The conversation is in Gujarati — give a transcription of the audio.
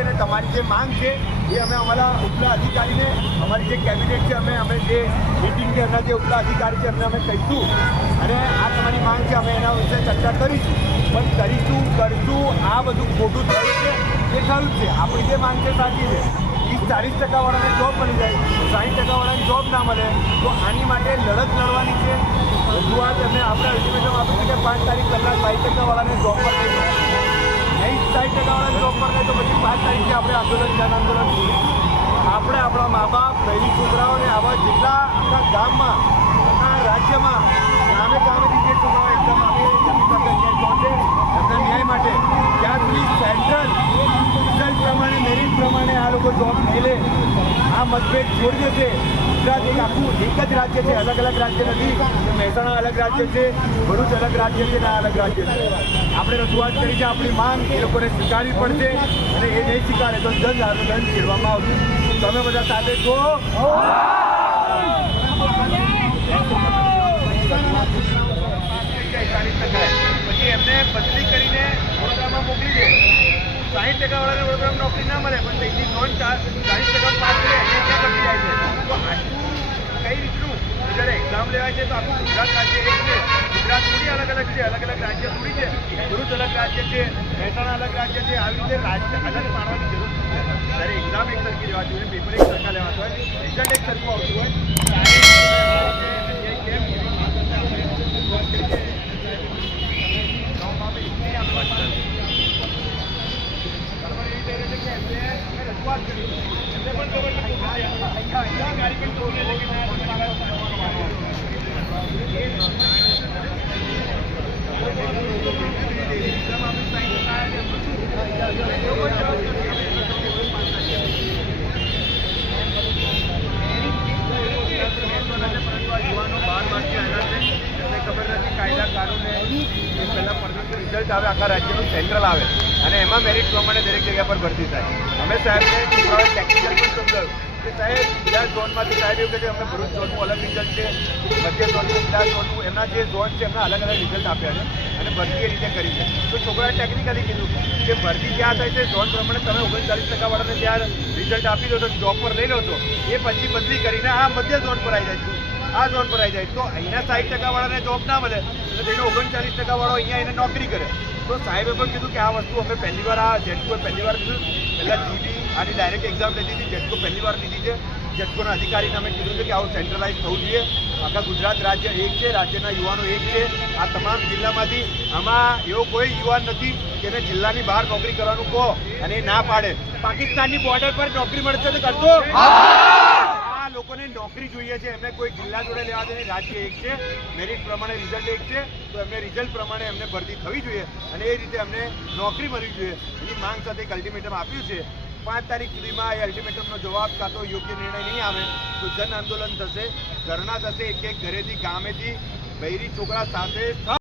છે અને તમારી જે માંગ છે, એ અમે અમારા ઉપલા અધિકારીને, અમારી જે કેબિનેટ છે, અમે અમે જે મિટિંગ છે એમના જે ઉપલા અધિકારી છે, એમને અમે કહીશું. અને આ તમારી માંગ છે, અમે એના વિશે ચર્ચા કરીશું. પણ કરીશું, કરશું, આ બધું ખોટું થયું છે, એ ખરું છે. આપણી જે માંગ છે, સાચી છે. ત્રીસ ચાલીસ ટકાવાળાને જોબ મળી જાય. સાઠ ટકાવાળાને જોબ ના મળે, તો આની માટે લડત લડવાની છે. રજૂઆત અમે આપણે અલ્ટિમેટમ આપી છે પાંચ તારીખ પહેલાં સાઠ ટકાવાળાને જોબ પર સાઠ ટકાવાળાને જોબ પર તો પછી પાંચ તારીખથી આપણે આંદોલન, જન આંદોલન આપણે આપણા મા બાપ પહેલી છોકરાઓને આવા જેટલા આપણા ગામમાં આપણા રાજ્યમાં ગામે ગામેથી જે છોકરાઓ એક્ઝામ આપે એમની ન્યાય માટે, ત્યાં સુધી સેન્ટ્રલ પ્રમાણે મેરિટ પ્રમાણે આ લોકો જોબ નહીં લે આ મતભેદ છોડી દેશે. ગુજરાત એક આખું એક જ રાજ્ય છે, અલગ અલગ રાજ્ય નથી. મહેસાણા અલગ રાજ્ય છે, ભરૂચ અલગ રાજ્ય છે આ અલગ રાજ્ય છે. આપણે રજૂઆત કરી છે, આપણી માંગ એ લોકોને સ્વીકારવી પડશે અને એ નહીં સ્વીકારે તો જન આંદોલન છેડવામાં આવશે. તમે બધા સાથે છો? પછી એમને બદલી કરીને વડોદરામાં મોકલી દે. સાહીઠ ટકા વાળાને વડોદરામાં નોકરી ના મળે, પણ તેથી નોન ચાલીસ ટકા પાસ કરે એને ક્યાં બદલી જાય છે તો આટલું કઈ રીતનું લેવાય છે તો આખું ગુજરાત રાજ્ય એક છે. ગુજરાત થોડી અલગ અલગ છે, અલગ અલગ રાજ્ય થોડી છે. ભરૂચ અલગ રાજ્ય છે, મહેસાણા અલગ રાજ્ય છે. આવી રીતે રાજ્ય અલગ પાડવાની જરૂર છે. ત્યારે એક્ઝામ એક સરખી લેવાતી હોય પેપર એક સરખા લેવાતા હોય રિઝલ્ટ એક સરખું આવતું હોય ત્યારે અન્યાય કેમ એવી માંગ કરતા આપણે રજૂઆત કરી છે. ગામમાં બી એટલી આપણે બરાબર એવી થઈ રહી છે કે એમને અમે રજૂઆત કરી એમને પણ ખબર નથી કે અહીંયા અહીંયા અહીંયા ગાડી પણ જોઈ લે કે ના તમારા સાચવાનો વારો આવશે. એક્ઝામ આપણે સાઈન કરાયા છે. એ લોકો જવાબ નથી. અમે એનો જવાબ કોઈ પાસ ના કર્યો. પરંતુ આ યુવાનો બાર માસથી આવેલા છે એમને ખબર નથી કાયદા કાનૂન એ પહેલાં પરમિટ રિઝલ્ટ આવે આખા રાજ્યનું સેન્ટ્રલ આવે અને એમાં મેરિટ પ્રમાણે દરેક જગ્યા પર ભરતી થાય અમે સાહેબને છોકરાઓએ ટેકનિકલ પણ સમજાવ્યું કે સાહેબ, બીજા ઝોનમાંથી સાહેબ એવું કહે અમને ભરૂચ ઝોનનું અલગ રિઝલ્ટ છે, મધ્ય ઝોનનું બીજા ઝોનનું. એમના જે ઝોન છે, એમના અલગ અલગ રિઝલ્ટ આપ્યા છે અને ભરતી એ રીતે કરી છે. તો છોકરાએ ટેકનિકલી કીધું કે ભરતી ક્યાં થાય છે, ઝોન પ્રમાણે તમે ઓગણચાલીસ ટકાવાળાને ત્યાં રિઝલ્ટ આપી દો તો જોબ પર લઈ લો છો, એ પછી બદલી કરીને આ મધ્ય ઝોન પર આવી જાય છે. આ ઝોન પર આવી જાય તો અહીંયા સાઠ ટકાવાળાને જોબ ના મળે, તો એનો ઓગણચાલીસ ટકાવાળો અહીંયા એને નોકરી કરે. તો સાહેબે પણ કીધું કે આ વસ્તુ અમે પહેલી વાર આ જેટકો પહેલી વાર કીધું. પહેલાં જીબી આની ડાયરેક્ટ એક્ઝામ લીધી હતી જેટકો પહેલી વાર લીધી છે. જેટકોના અધિકારીને અમે કીધું છે કે આવું સેન્ટ્રલાઇઝ થવું જોઈએ. આખા ગુજરાત રાજ્ય એક છે રાજ્યના યુવાનો એક છે. આ તમામ જિલ્લામાંથી આમાં એવો કોઈ યુવાન નથી કે એને જિલ્લાની બહાર નોકરી કરવાનું કહો અને એ ના પાડે. પાકિસ્તાનની બોર્ડર પર નોકરી મળશે તો કરશો લોકોને નોકરી જોઈએ છે. એમને કોઈ જિલ્લા જોડે લેવા દે રાજ્ય એક છે. મેરિટ પ્રમાણે રિઝલ્ટ એક છે. તો એમને રિઝલ્ટ પ્રમાણે એમને ભરતી થવી જોઈએ અને એ રીતે એમને નોકરી મળવી જોઈએ. એની માંગ સાથે એક અલ્ટિમેટમ આપ્યું છે. પાંચ તારીખ સુધીમાં એ અલ્ટિમેટમનો જવાબ કાં તો યોગ્ય નિર્ણય નહીં આવે, તો જન આંદોલન થશે, ધરણા થશે એક એક ઘરેથી, ગામેથી બૈરી છોકરા સાથે